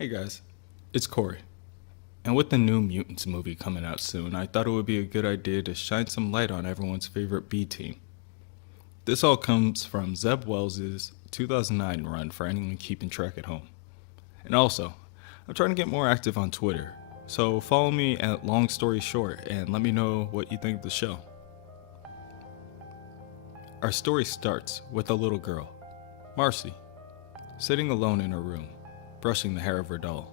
Hey guys, it's Corey. And with the new Mutants movie coming out soon, I thought it would be a good idea to shine some light on everyone's favorite B team. This all comes from Zeb Wells' 2009 run for anyone keeping track at home. And also, I'm trying to get more active on Twitter, so follow me at Long Story Short and let me know what you think of the show. Our story starts with a little girl, Marcy, sitting alone in her room, brushing the hair of her doll.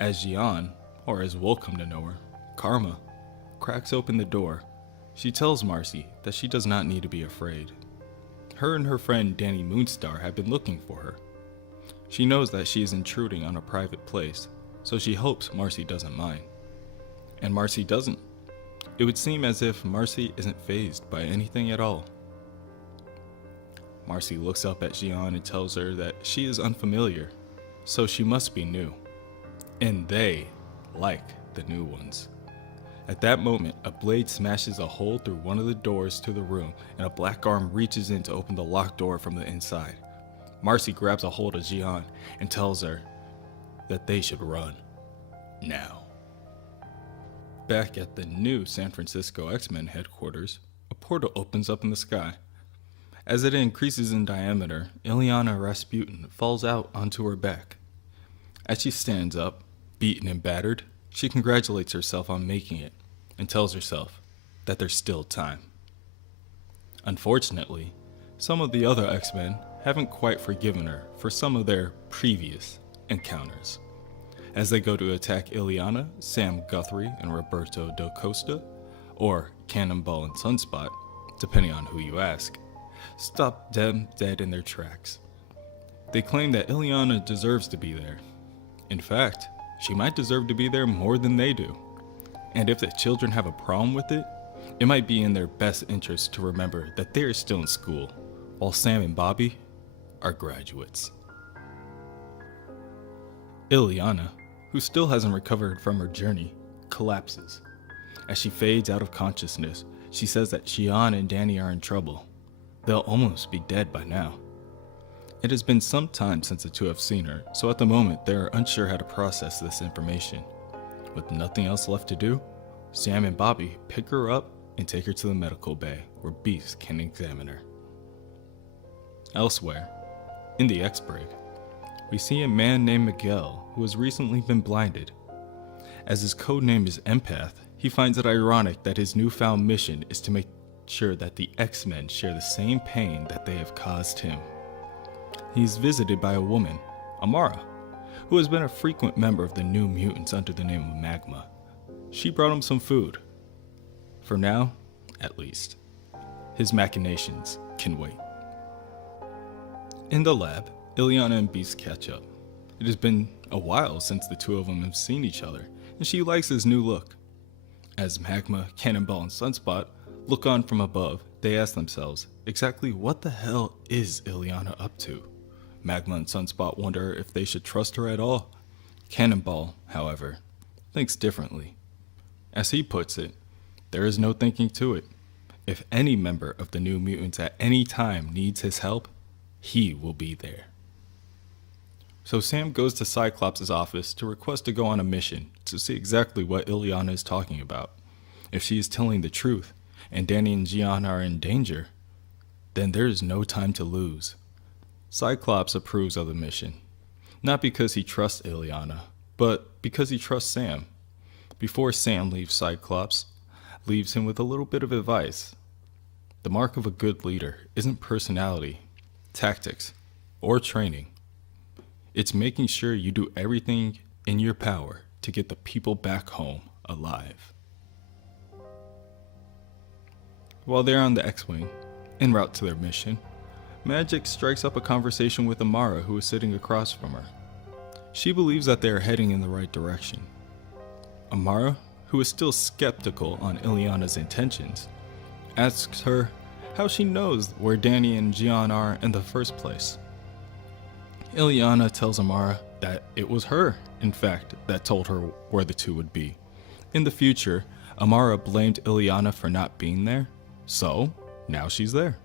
As Jian, or as we'll come to know her, Karma, cracks open the door, she tells Marcy that she does not need to be afraid. Her and her friend Danny Moonstar have been looking for her. She knows that she is intruding on a private place, so she hopes Marcy doesn't mind. And Marcy doesn't. It would seem as if Marcy isn't fazed by anything at all. Marcy looks up at Jian and tells her that she is unfamiliar, so she must be new. And they like the new ones. At that moment, a blade smashes a hole through one of the doors to the room, and a black arm reaches in to open the locked door from the inside. Marcy grabs a hold of Jian and tells her that they should run. Now. Back at the new San Francisco X-Men headquarters, a portal opens up in the sky. As it increases in diameter, Illyana Rasputin falls out onto her back. As she stands up, beaten and battered, she congratulates herself on making it and tells herself that there's still time. Unfortunately, some of the other X-Men haven't quite forgiven her for some of their previous encounters. As they go to attack Illyana, Sam Guthrie and Roberto Da Costa, or Cannonball and Sunspot, depending on who you ask, stop them dead in their tracks. They claim that Illyana deserves to be there. In fact, she might deserve to be there more than they do. And if the children have a problem with it, it might be in their best interest to remember that they are still in school, while Sam and Bobby are graduates. Illyana, who still hasn't recovered from her journey, collapses. As she fades out of consciousness, she says that Jian and Danny are in trouble. They'll almost be dead by now. It has been some time since the two have seen her, so at the moment they are unsure how to process this information. With nothing else left to do, Sam and Bobby pick her up and take her to the medical bay where Beast can examine her. Elsewhere, in the X-Break, we see a man named Miguel who has recently been blinded. As his codename is Empath, he finds it ironic that his newfound mission is to make sure that the X-Men share the same pain that they have caused him. He is visited by a woman, Amara, who has been a frequent member of the New Mutants under the name of Magma. She brought him some food. For now, at least. His machinations can wait. In the lab, Illyana and Beast catch up. It has been a while since the two of them have seen each other, and she likes his new look. As Magma, Cannonball, and Sunspot look on from above, they ask themselves, exactly what the hell is Illyana up to? Magma and Sunspot wonder if they should trust her at all. Cannonball, however, thinks differently. As he puts it, there is no thinking to it. If any member of the New Mutants at any time needs his help, he will be there. So Sam goes to Cyclops' office to request to go on a mission to see exactly what Illyana is talking about. If she is telling the truth, and Danny and Jian are in danger, then there is no time to lose. Cyclops approves of the mission, not because he trusts Illyana, but because he trusts Sam. Before Sam leaves Cyclops, leaves him with a little bit of advice. The mark of a good leader isn't personality, tactics, or training. It's making sure you do everything in your power to get the people back home alive. While they're on the X-Wing, en route to their mission, Magik strikes up a conversation with Amara, who is sitting across from her. She believes that they are heading in the right direction. Amara, who is still skeptical on Illyana's intentions, asks her how she knows where Danny and Jian are in the first place. Illyana tells Amara that it was her, in fact, that told her where the two would be. In the future, Amara blamed Illyana for not being there, so now she's there.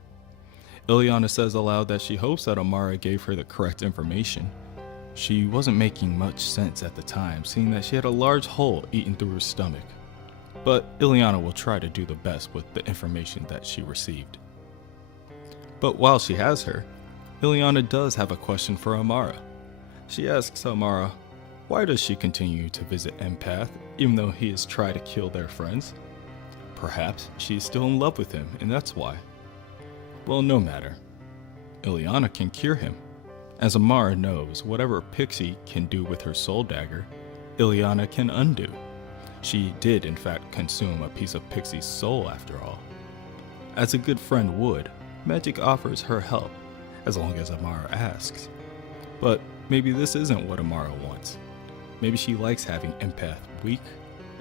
Illyana says aloud that she hopes that Amara gave her the correct information, She wasn't making much sense at the time, seeing that she had a large hole eaten through her stomach. But Ileana will try to do the best with the information that she received. But while she has her, Ileana does have a question for Amara. She asks Amara, why does she continue to visit Empath even though he has tried to kill their friends? Perhaps she is still in love with him and that's why. Well, no matter. Ileana can cure him. As Amara knows, whatever Pixie can do with her soul dagger, Ileana can undo. She did in fact consume a piece of Pixie's soul after all. As a good friend would, Magik offers her help, as long as Amara asks. But maybe this isn't what Amara wants. Maybe she likes having Empath weak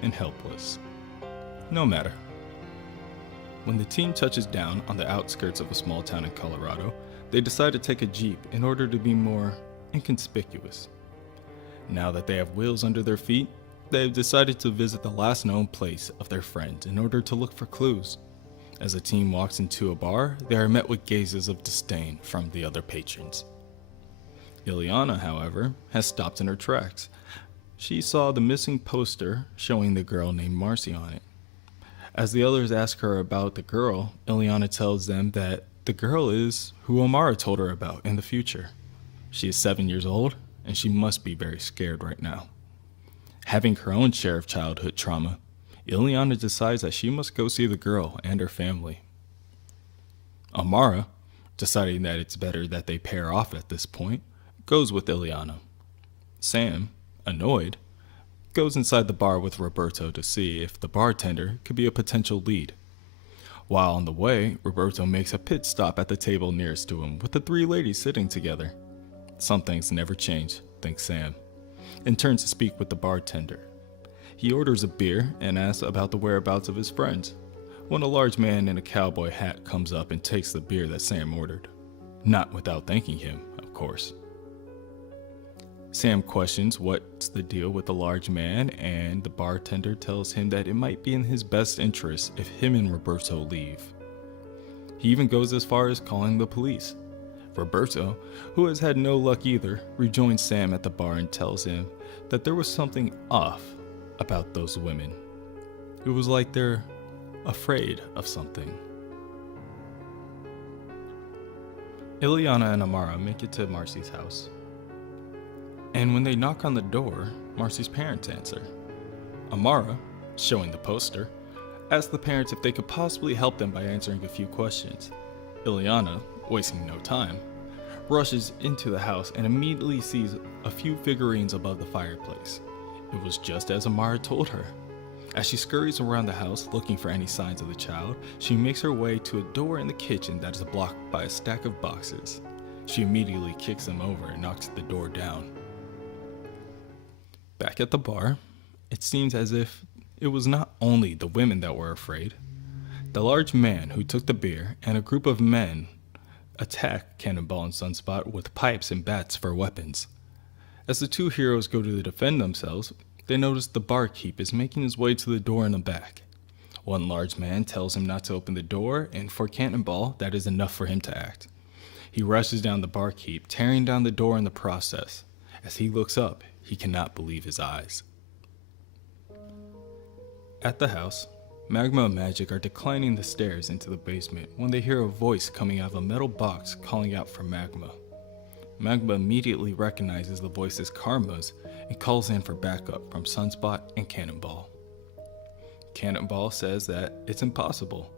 and helpless. No matter. When the team touches down on the outskirts of a small town in Colorado, they decide to take a jeep in order to be more inconspicuous. Now that they have wheels under their feet, they have decided to visit the last known place of their friends in order to look for clues. As the team walks into a bar, they are met with gazes of disdain from the other patrons. Ileana, however, has stopped in her tracks. She saw the missing poster showing the girl named Marcy on it. As the others ask her about the girl, Ileana tells them that the girl is who Amara told her about in the future. She is 7 years old, and she must be very scared right now. Having her own share of childhood trauma, Ileana decides that she must go see the girl and her family. Amara, deciding that it's better that they pair off at this point, goes with Ileana. Sam, annoyed, goes inside the bar with Roberto to see if the bartender could be a potential lead. While on the way, Roberto makes a pit stop at the table nearest to him with the three ladies sitting together. Some things never change, thinks Sam, and turns to speak with the bartender. He orders a beer and asks about the whereabouts of his friends, when a large man in a cowboy hat comes up and takes the beer that Sam ordered. Not without thanking him, of course. Sam questions what's the deal with the large man, and the bartender tells him that it might be in his best interest if him and Roberto leave. He even goes as far as calling the police. Roberto, who has had no luck either, rejoins Sam at the bar and tells him that there was something off about those women. It was like they're afraid of something. Ileana and Amara make it to Marcy's house. And when they knock on the door, Marcy's parents answer. Amara, showing the poster, asks the parents if they could possibly help them by answering a few questions. Ileana, wasting no time, rushes into the house and immediately sees a few figurines above the fireplace. It was just as Amara told her. As she scurries around the house looking for any signs of the child, she makes her way to a door in the kitchen that is blocked by a stack of boxes. She immediately kicks them over and knocks the door down. Back at the bar, it seems as if it was not only the women that were afraid. The large man who took the beer and a group of men attack Cannonball and Sunspot with pipes and bats for weapons. As the two heroes go to defend themselves, they notice the barkeep is making his way to the door in the back. One large man tells him not to open the door, and for Cannonball, that is enough for him to act. He rushes down the barkeep, tearing down the door in the process. As he looks up, he cannot believe his eyes. At the house, Magma and Magik are declining the stairs into the basement when they hear a voice coming out of a metal box calling out for Magma. Magma immediately recognizes the voice as Karma's and calls in for backup from Sunspot and Cannonball. Cannonball says that it's impossible.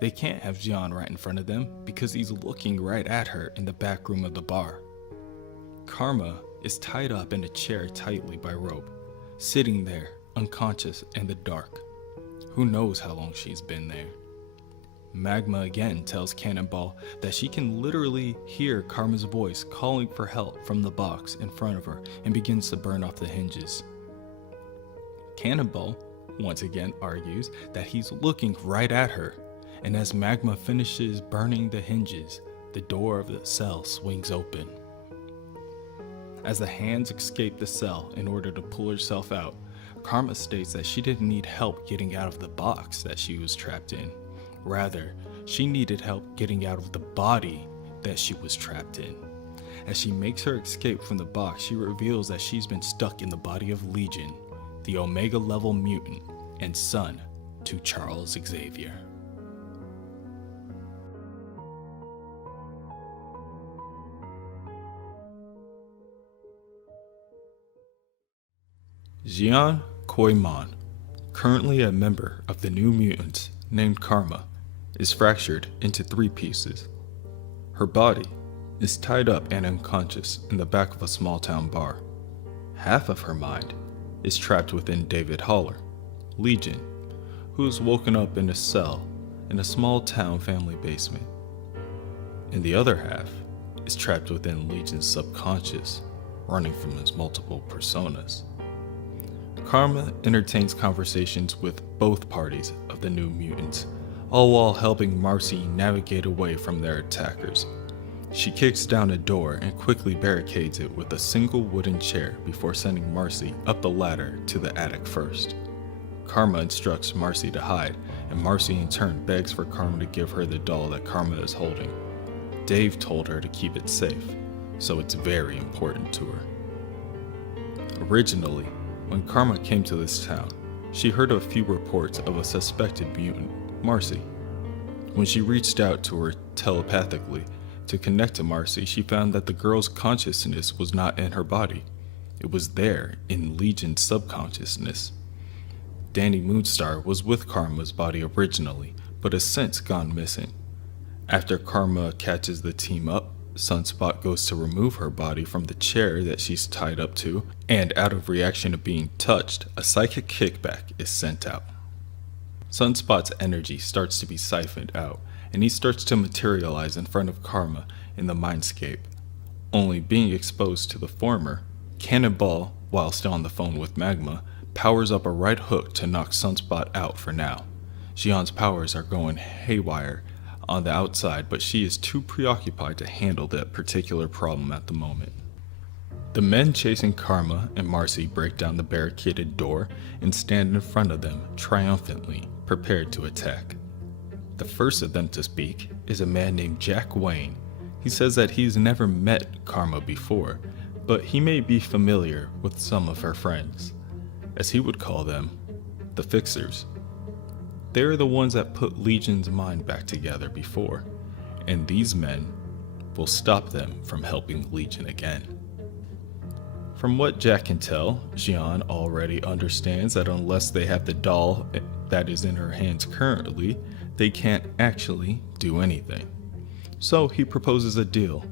They can't have Jian right in front of them because he's looking right at her in the back room of the bar. Karma is tied up in a chair tightly by rope, sitting there unconscious in the dark. Who knows how long she's been there? Magma again tells Cannonball that she can literally hear Karma's voice calling for help from the box in front of her and begins to burn off the hinges. Cannonball once again argues that he's looking right at her, and as Magma finishes burning the hinges, the door of the cell swings open. As the hands escape the cell in order to pull herself out, Karma states that she didn't need help getting out of the box that she was trapped in. Rather, she needed help getting out of the body that she was trapped in. As she makes her escape from the box, she reveals that she's been stuck in the body of Legion, the Omega level mutant and son to Charles Xavier. Xian Koimon, currently a member of the New Mutants named Karma, is fractured into 3 pieces. Her body is tied up and unconscious in the back of a small town bar. Half of her mind is trapped within David Haller, Legion, who is woken up in a cell in a small town family basement. And the other half is trapped within Legion's subconscious, running from his multiple personas. Karma entertains conversations with both parties of the New Mutants, all while helping Marcy navigate away from their attackers. She kicks down a door and quickly barricades it with a single wooden chair before sending Marcy up the ladder to the attic first. Karma instructs Marcy to hide, and Marcy in turn begs for Karma to give her the doll that Karma is holding. Dave told her to keep it safe, so it's very important to her. Originally, when Karma came to this town, she heard a few reports of a suspected mutant, Marcy. When she reached out to her telepathically to connect to Marcy, she found that the girl's consciousness was not in her body. It was there in Legion's subconsciousness. Danny Moonstar was with Karma's body originally, but has since gone missing. After Karma catches the team up, Sunspot goes to remove her body from the chair that she's tied up to, and out of reaction to being touched, a psychic kickback is sent out. Sunspot's energy starts to be siphoned out, and he starts to materialize in front of Karma in the mindscape. Only being exposed to the former, Cannonball, while still on the phone with Magma, powers up a right hook to knock Sunspot out for now. Xian's powers are going haywire on the outside, but she is too preoccupied to handle that particular problem at the moment. The men chasing Karma and Marcy break down the barricaded door and stand in front of them triumphantly, prepared to attack. The first of them to speak is a man named Jack Wayne. He says that he's never met Karma before, but he may be familiar with some of her friends, as he would call them, the Fixers. They're the ones that put Legion's mind back together before, and these men will stop them from helping Legion again. From what Jack can tell, Xian already understands that unless they have the doll that is in her hands currently, they can't actually do anything. So he proposes a deal.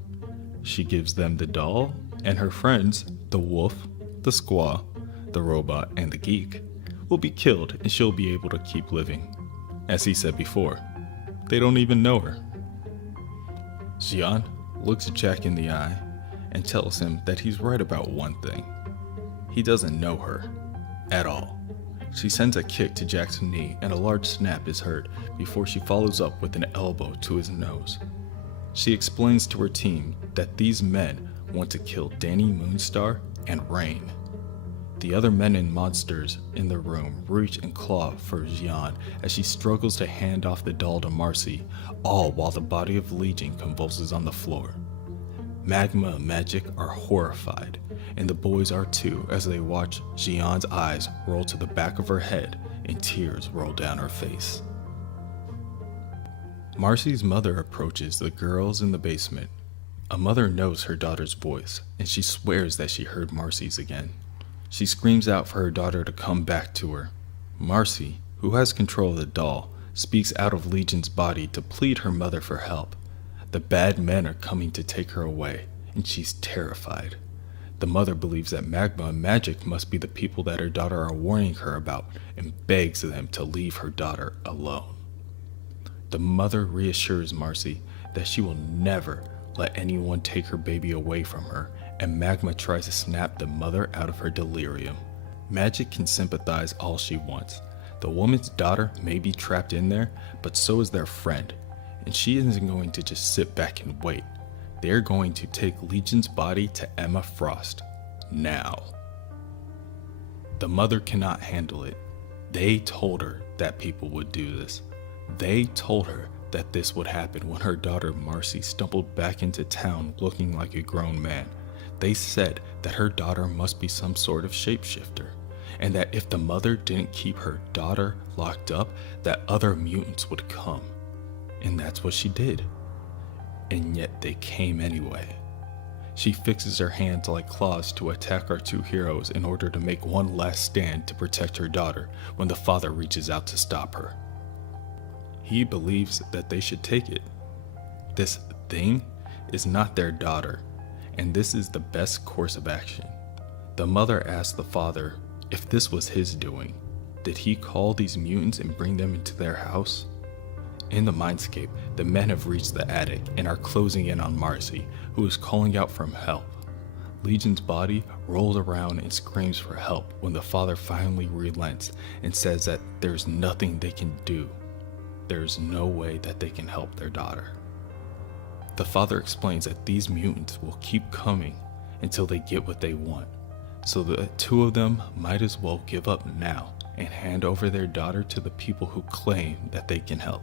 She gives them the doll, and her friends, the wolf, the squaw, the robot, and the geek, will be killed, and she'll be able to keep living. As he said before, they don't even know her. Xian looks Jack in the eye and tells him that he's right about one thing. He doesn't know her at all. She sends a kick to Jack's knee and a large snap is heard before she follows up with an elbow to his nose. She explains to her team that these men want to kill Danny Moonstar and Rain. The other men and monsters in the room reach and claw for Xian as she struggles to hand off the doll to Marcy, all while the body of Legion convulses on the floor. Magma and Magik are horrified, and the boys are too as they watch Xian's eyes roll to the back of her head and tears roll down her face. Marcy's mother approaches the girls in the basement. A mother knows her daughter's voice, and she swears that she heard Marcy's again. She screams out for her daughter to come back to her. Marcy, who has control of the doll, speaks out of Legion's body to plead her mother for help. The bad men are coming to take her away, and she's terrified. The mother believes that Magma and Magik must be the people that her daughter are warning her about and begs them to leave her daughter alone. The mother reassures Marcy that she will never let anyone take her baby away from her, and Magma tries to snap the mother out of her delirium. Magik can sympathize all she wants. The woman's daughter may be trapped in there, but so is their friend, and she isn't going to just sit back and wait. They're going to take Legion's body to Emma Frost. Now. The mother cannot handle it. They told her that people would do this. They told her that this would happen when her daughter Marcy stumbled back into town looking like a grown man. They said that her daughter must be some sort of shapeshifter, and that if the mother didn't keep her daughter locked up, that other mutants would come. And that's what she did. And yet they came anyway. She fixes her hands like claws to attack our two heroes in order to make one last stand to protect her daughter when the father reaches out to stop her. He believes that they should take it. This thing is not their daughter, and this is the best course of action. The mother asks the father if this was his doing. Did he call these mutants and bring them into their house? In the mindscape, the men have reached the attic and are closing in on Marcy, who is calling out for help. Legion's body rolls around and screams for help when the father finally relents and says that there's nothing they can do. There's no way that they can help their daughter. The father explains that these mutants will keep coming until they get what they want, so the two of them might as well give up now and hand over their daughter to the people who claim that they can help.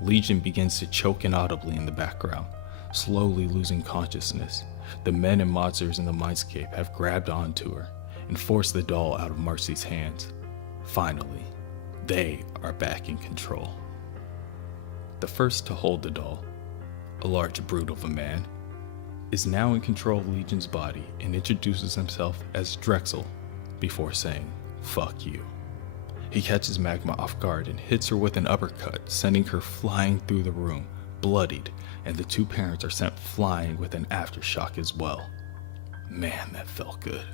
Legion begins to choke inaudibly in the background, slowly losing consciousness. The men and monsters in the mindscape have grabbed onto her and forced the doll out of Marcy's hands. Finally, they are back in control. The first to hold the doll, a large brute of a man, is now in control of Legion's body and introduces himself as Drexel before saying, "Fuck you." He catches Magma off guard and hits her with an uppercut, sending her flying through the room, bloodied, and the two parents are sent flying with an aftershock as well. Man, that felt good.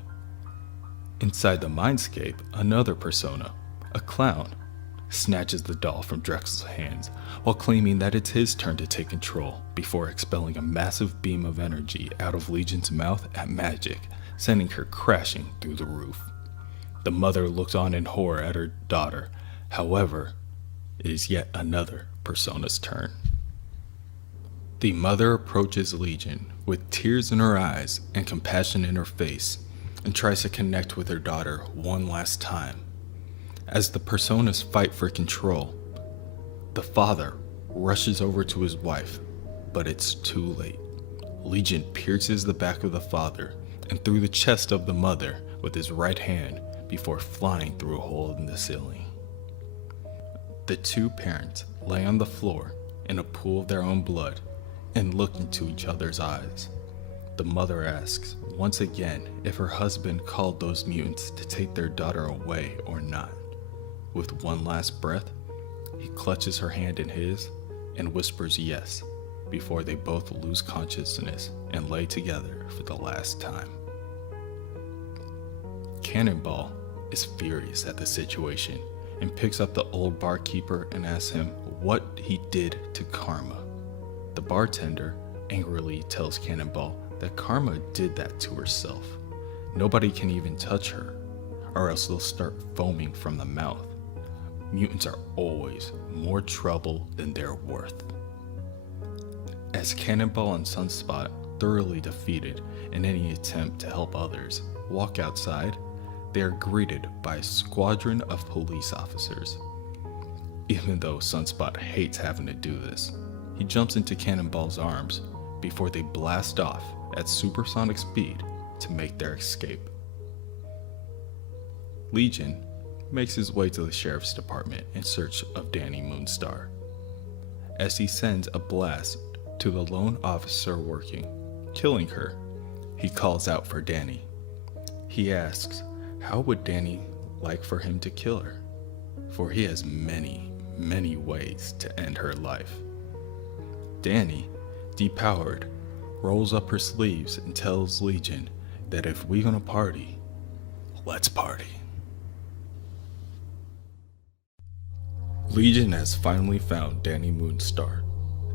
Inside the mindscape, another persona, a clown, snatches the doll from Drexel's hands while claiming that it's his turn to take control before expelling a massive beam of energy out of Legion's mouth at Magik, sending her crashing through the roof. The mother looks on in horror at her daughter. However, it is yet another persona's turn. The mother approaches Legion with tears in her eyes and compassion in her face and tries to connect with her daughter one last time. As the personas fight for control, the father rushes over to his wife, but it's too late. Legion pierces the back of the father and through the chest of the mother with his right hand before flying through a hole in the ceiling. The two parents lay on the floor in a pool of their own blood and look into each other's eyes. The mother asks once again if her husband called those mutants to take their daughter away or not. With one last breath, he clutches her hand in his and whispers yes before they both lose consciousness and lay together for the last time. Cannonball is furious at the situation and picks up the old barkeeper and asks him what he did to Karma. The bartender angrily tells Cannonball that Karma did that to herself. Nobody can even touch her, or else they'll start foaming from the mouth. Mutants are always more trouble than they're worth. As Cannonball and Sunspot, thoroughly defeated in any attempt to help others, walk outside, they are greeted by a squadron of police officers. Even though Sunspot hates having to do this, he jumps into Cannonball's arms before they blast off at supersonic speed to make their escape. Legion makes his way to the sheriff's department in search of Danny Moonstar. As he sends a blast to the lone officer working, killing her, he calls out for Danny. He asks, how would Danny like for him to kill her? For he has many, many ways to end her life. Danny, depowered, rolls up her sleeves and tells Legion that if we're gonna party, let's party. Legion has finally found Danny Moonstar,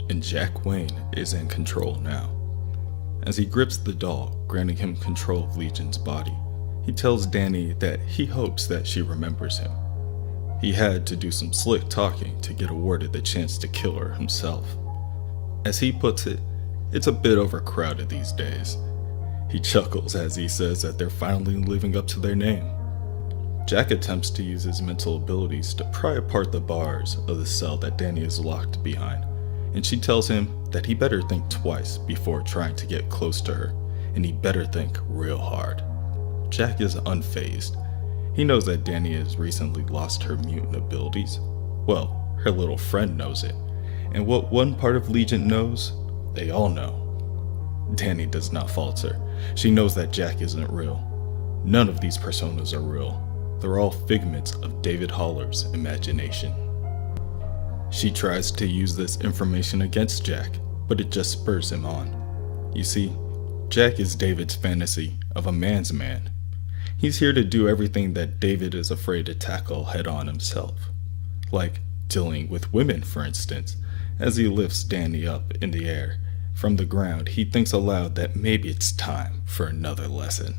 and Jack Wayne is in control now. As he grips the doll, granting him control of Legion's body, he tells Danny that he hopes that she remembers him. He had to do some slick talking to get awarded the chance to kill her himself. As he puts it, it's a bit overcrowded these days. He chuckles as he says that they're finally living up to their name. Jack attempts to use his mental abilities to pry apart the bars of the cell that Danny is locked behind, and she tells him that he better think twice before trying to get close to her, and he better think real hard. Jack is unfazed. He knows that Danny has recently lost her mutant abilities. Well, her little friend knows it, and what one part of Legion knows, they all know. Danny does not falter. She knows that Jack isn't real. None of these personas are real. They're all figments of David Haller's imagination. She tries to use this information against Jack, but it just spurs him on. You see, Jack is David's fantasy of a man's man. He's here to do everything that David is afraid to tackle head-on himself. Like dealing with women, for instance. As he lifts Danny up in the air from the ground, he thinks aloud that maybe it's time for another lesson.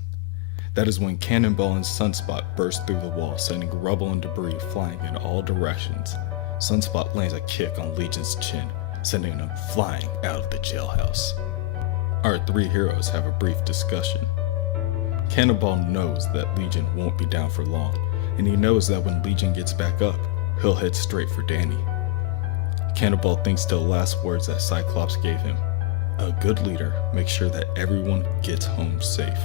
That is when Cannonball and Sunspot burst through the wall, sending rubble and debris flying in all directions. Sunspot lands a kick on Legion's chin, sending him flying out of the jailhouse. Our three heroes have a brief discussion. Cannonball knows that Legion won't be down for long, and he knows that when Legion gets back up, he'll head straight for Danny. Cannonball thinks to the last words that Cyclops gave him. A good leader makes sure that everyone gets home safe.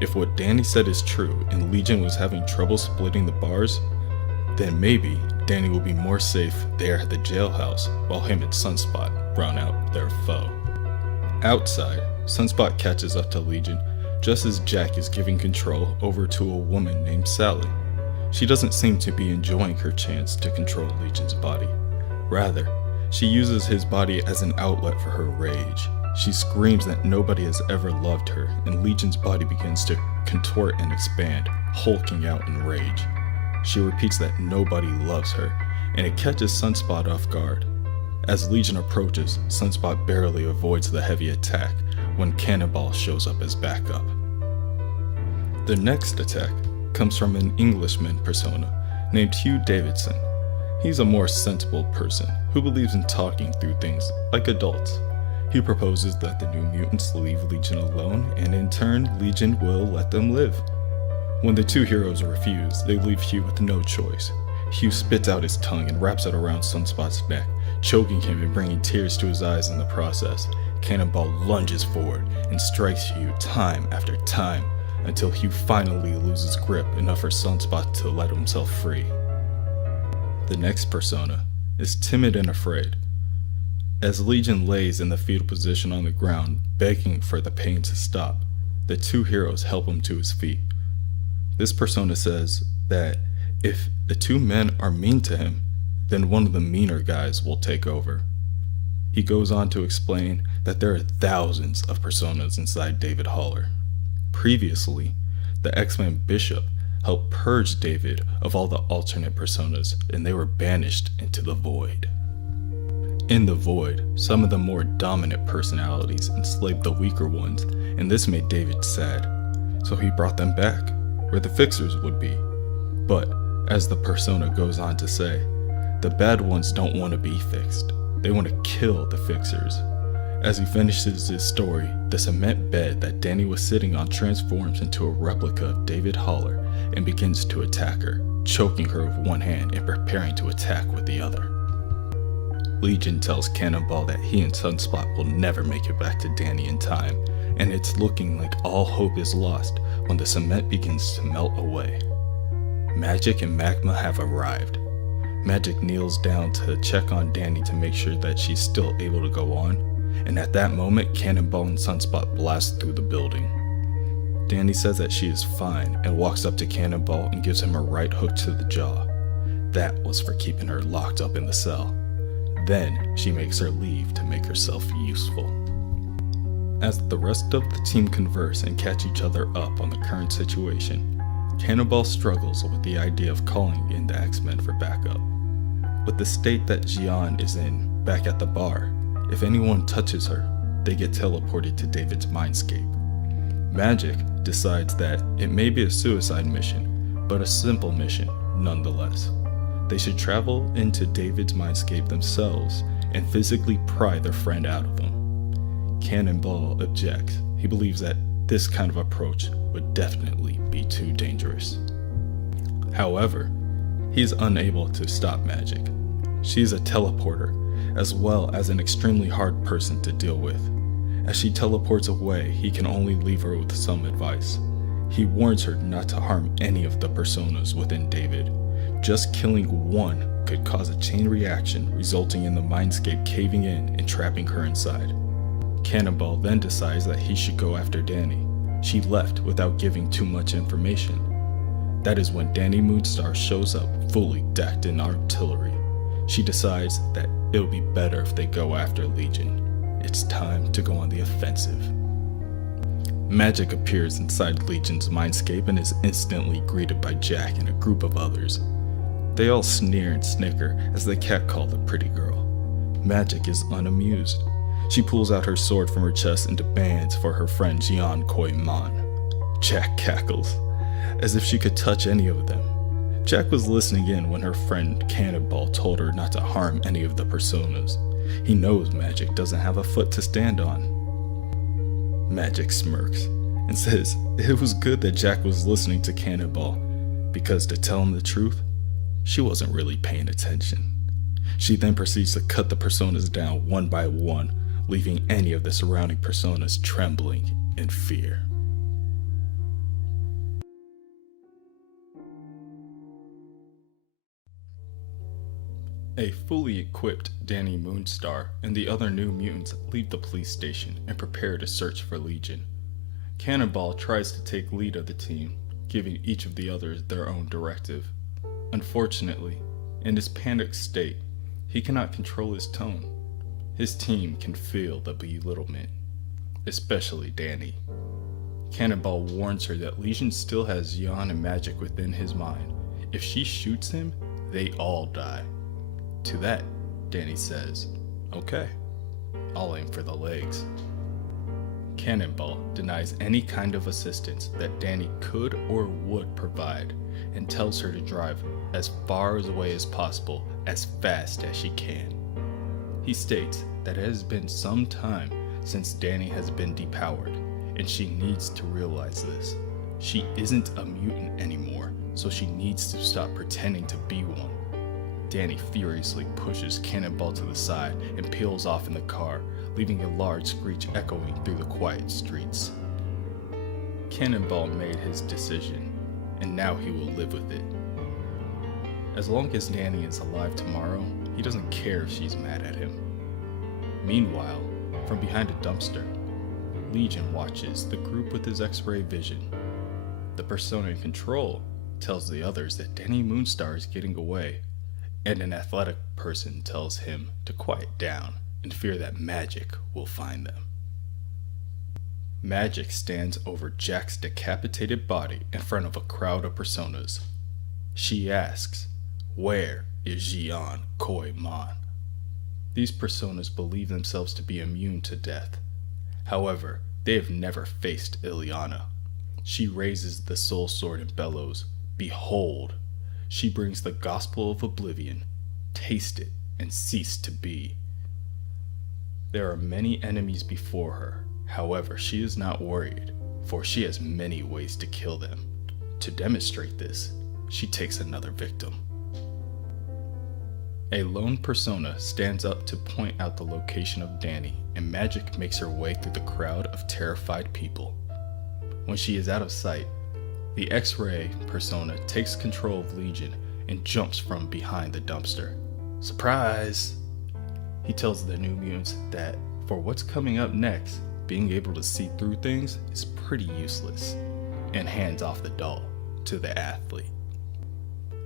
If what Danny said is true and Legion was having trouble splitting the bars, then maybe Danny will be more safe there at the jailhouse while him and Sunspot run out their foe. Outside, Sunspot catches up to Legion just as Jack is giving control over to a woman named Sally. She doesn't seem to be enjoying her chance to control Legion's body. Rather, she uses his body as an outlet for her rage. She screams that nobody has ever loved her, and Legion's body begins to contort and expand, hulking out in rage. She repeats that nobody loves her, and it catches Sunspot off guard. As Legion approaches, Sunspot barely avoids the heavy attack when Cannonball shows up as backup. The next attack comes from an Englishman persona named Hugh Davidson. He's a more sensible person who believes in talking through things like adults. He proposes that the New Mutants leave Legion alone, and in turn, Legion will let them live. When the two heroes refuse, they leave Hugh with no choice. Hugh spits out his tongue and wraps it around Sunspot's neck, choking him and bringing tears to his eyes in the process. Cannonball lunges forward and strikes Hugh time after time, until Hugh finally loses grip enough for Sunspot to let himself free. The next persona is timid and afraid. As Legion lays in the fetal position on the ground, begging for the pain to stop, the two heroes help him to his feet. This persona says that if the two men are mean to him, then one of the meaner guys will take over. He goes on to explain that there are thousands of personas inside David Haller. Previously, the X-Men Bishop helped purge David of all the alternate personas, and they were banished into the void. In the void, some of the more dominant personalities enslaved the weaker ones, and this made David sad. So he brought them back, where the fixers would be. But, as the persona goes on to say, the bad ones don't want to be fixed. They want to kill the fixers. As he finishes his story, the cement bed that Danny was sitting on transforms into a replica of David Haller and begins to attack her, choking her with one hand and preparing to attack with the other. Legion tells Cannonball that he and Sunspot will never make it back to Danny in time, and it's looking like all hope is lost when the cement begins to melt away. Magik and Magma have arrived. Magik kneels down to check on Danny to make sure that she's still able to go on, and at that moment, Cannonball and Sunspot blast through the building. Danny says that she is fine and walks up to Cannonball and gives him a right hook to the jaw. That was for keeping her locked up in the cell. Then she makes her leave to make herself useful. As the rest of the team converse and catch each other up on the current situation, Cannonball struggles with the idea of calling in the X-Men for backup. With the state that Jian is in back at the bar, if anyone touches her, they get teleported to David's mindscape. Magik decides that it may be a suicide mission, but a simple mission nonetheless. They should travel into David's mindscape themselves and physically pry their friend out of him. Cannonball objects. He believes that this kind of approach would definitely be too dangerous. However, he is unable to stop Magik. She is a teleporter, as well as an extremely hard person to deal with. As she teleports away, he can only leave her with some advice. He warns her not to harm any of the personas within David. Just killing one could cause a chain reaction, resulting in the mindscape caving in and trapping her inside. Cannonball then decides that he should go after Danny. She left without giving too much information. That is when Danny Moonstar shows up fully decked in artillery. She decides that it would be better if they go after Legion. It's time to go on the offensive. Magik appears inside Legion's mindscape and is instantly greeted by Jack and a group of others. They all sneer and snicker as they catcall the pretty girl. Magik is unamused. She pulls out her sword from her chest and demands for her friend Jian Koi Man. Jack cackles, as if she could touch any of them. Jack was listening in when her friend Cannonball told her not to harm any of the personas. He knows Magik doesn't have a foot to stand on. Magik smirks and says it was good that Jack was listening to Cannonball, because to tell him the truth, she wasn't really paying attention. She then proceeds to cut the personas down one by one, leaving any of the surrounding personas trembling in fear. A fully equipped Danny Moonstar and the other new mutants leave the police station and prepare to search for Legion. Cannonball tries to take lead of the team, giving each of the others their own directive. Unfortunately, in his panicked state, he cannot control his tone. His team can feel the belittlement, especially Danny. Cannonball warns her that Legion still has Jan and Magik within his mind. If she shoots him, they all die. To that, Danny says, "Okay, I'll aim for the legs." Cannonball denies any kind of assistance that Danny could or would provide and tells her to drive as far away as possible, as fast as she can. He states that it has been some time since Danny has been depowered, and she needs to realize this. She isn't a mutant anymore, so she needs to stop pretending to be one. Danny furiously pushes Cannonball to the side and peels off in the car, leaving a large screech echoing through the quiet streets. Cannonball made his decision, and now he will live with it. As long as Danny is alive tomorrow, he doesn't care if she's mad at him. Meanwhile, from behind a dumpster, Legion watches the group with his X-ray vision. The persona in control tells the others that Danny Moonstar is getting away, and an athletic person tells him to quiet down and fear that Magik will find them. Magik stands over Jack's decapitated body in front of a crowd of personas. She asks, "Where is Jian Koi Man?" These personas believe themselves to be immune to death. However, they have never faced Ileana. She raises the soul sword and bellows, "Behold!" She brings the gospel of oblivion. Taste it and cease to be. There are many enemies before her. However, she is not worried, for she has many ways to kill them. To demonstrate this, she takes another victim. A lone persona stands up to point out the location of Danny, and Magik makes her way through the crowd of terrified people. When she is out of sight, the X-ray persona takes control of Legion and jumps from behind the dumpster. Surprise! He tells the new mutants that for what's coming up next, being able to see through things is pretty useless, and hands off the doll to the athlete.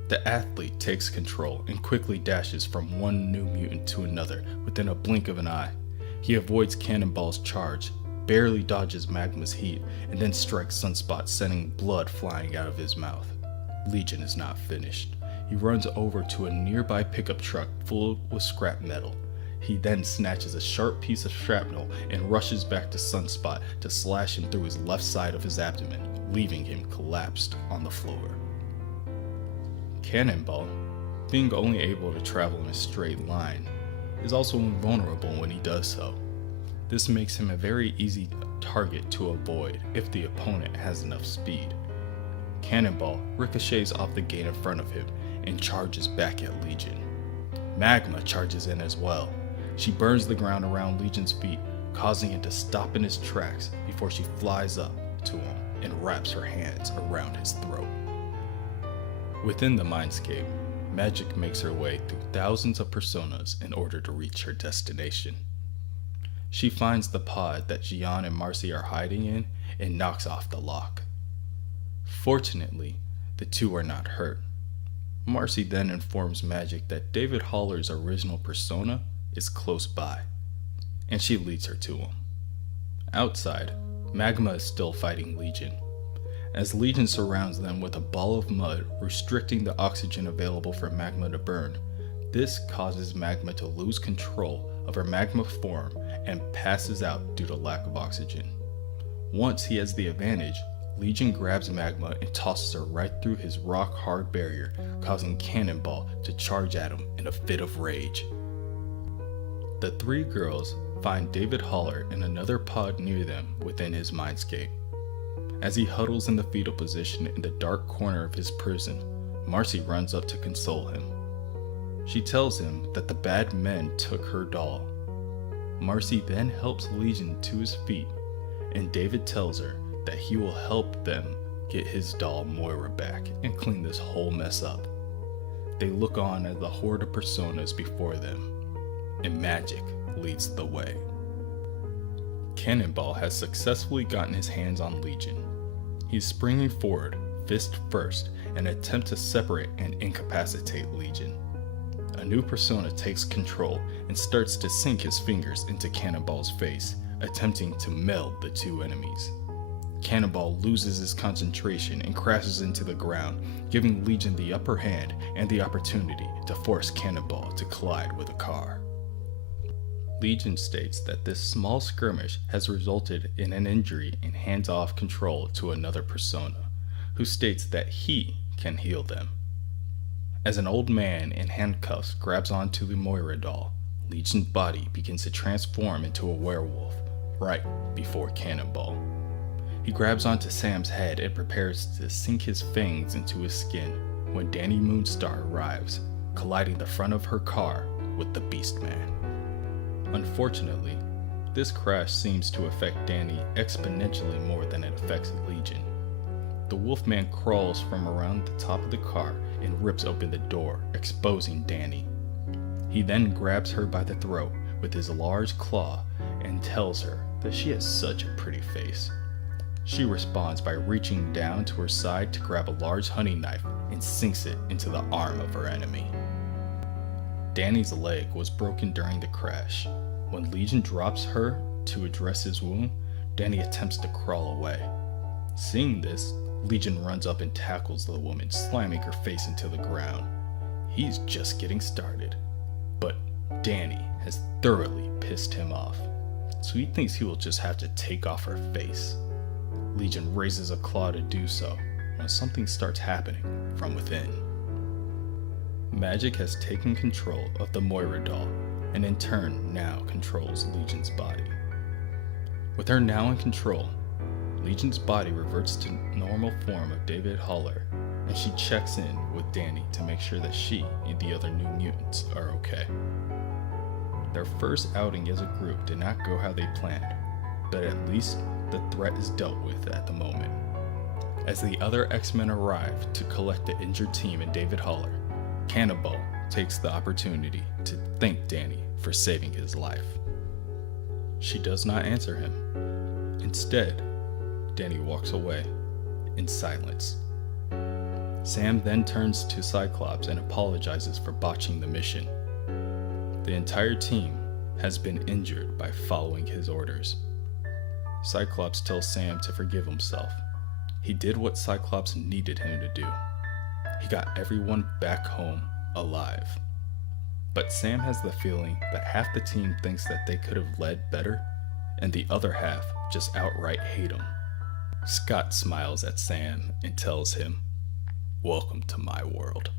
The athlete takes control and quickly dashes from one new mutant to another within a blink of an eye. He avoids Cannonball's charge, barely dodges Magma's heat, and then strikes Sunspot, sending blood flying out of his mouth. Legion is not finished. He runs over to a nearby pickup truck full with scrap metal. He then snatches a sharp piece of shrapnel and rushes back to Sunspot to slash him through his left side of his abdomen, leaving him collapsed on the floor. Cannonball, being only able to travel in a straight line, is also invulnerable when he does so. This makes him a very easy target to avoid if the opponent has enough speed. Cannonball ricochets off the gate in front of him and charges back at Legion. Magma charges in as well. She burns the ground around Legion's feet, causing him to stop in his tracks before she flies up to him and wraps her hands around his throat. Within the mindscape, Magik makes her way through thousands of personas in order to reach her destination. She finds the pod that Gian and Marcy are hiding in and knocks off the lock. Fortunately, the two are not hurt. Marcy then informs Magik that David Haller's original persona is close by, and she leads her to him. Outside, Magma is still fighting Legion, as Legion surrounds them with a ball of mud, restricting the oxygen available for Magma to burn. This causes Magma to lose control of her magma form and passes out due to lack of oxygen. Once he has the advantage, Legion grabs Magma and tosses her right through his rock-hard barrier, causing Cannonball to charge at him in a fit of rage. The three girls find David Haller in another pod near them within his mindscape. As he huddles in the fetal position in the dark corner of his prison, Marcy runs up to console him. She tells him that the bad men took her doll. Marcy then helps Legion to his feet, and David tells her that he will help them get his doll Moira back and clean this whole mess up. They look on as the horde of personas before them, and Magik leads the way. Cannonball has successfully gotten his hands on Legion. He's springing forward, fist first, in an attempt to separate and incapacitate Legion. A new persona takes control and starts to sink his fingers into Cannonball's face, attempting to meld the two enemies. Cannonball loses his concentration and crashes into the ground, giving Legion the upper hand and the opportunity to force Cannonball to collide with a car. Legion states that this small skirmish has resulted in an injury and hands off control to another persona, who states that he can heal them. As an old man in handcuffs grabs onto the Moira doll, Legion's body begins to transform into a werewolf right before Cannonball. He grabs onto Sam's head and prepares to sink his fangs into his skin when Danny Moonstar arrives, colliding the front of her car with the Beastman. Unfortunately, this crash seems to affect Danny exponentially more than it affects Legion. The Wolfman crawls from around the top of the car and rips open the door, exposing Danny. He then grabs her by the throat with his large claw and tells her that she has such a pretty face. She responds by reaching down to her side to grab a large hunting knife and sinks it into the arm of her enemy. Danny's leg was broken during the crash. When Legion drops her to address his wound, Danny attempts to crawl away. Seeing this, Legion runs up and tackles the woman, slamming her face into the ground. He's just getting started, but Danny has thoroughly pissed him off, so he thinks he will just have to take off her face. Legion raises a claw to do so when something starts happening from within. Magik has taken control of the Moira doll and in turn now controls Legion's body. With her now in control, Legion's body reverts to normal form of David Haller, and she checks in with Danny to make sure that she and the other new mutants are okay. Their first outing as a group did not go how they planned, but at least the threat is dealt with at the moment. As the other X-Men arrive to collect the injured team and David Haller, Cannonball takes the opportunity to thank Danny for saving his life. She does not answer him. Instead, Danny walks away in silence. Sam then turns to Cyclops and apologizes for botching the mission. The entire team has been injured by following his orders. Cyclops tells Sam to forgive himself. He did what Cyclops needed him to do. He got everyone back home alive. But Sam has the feeling that half the team thinks that they could have led better, and the other half just outright hate him. Scott smiles at Sam and tells him, "Welcome to my world."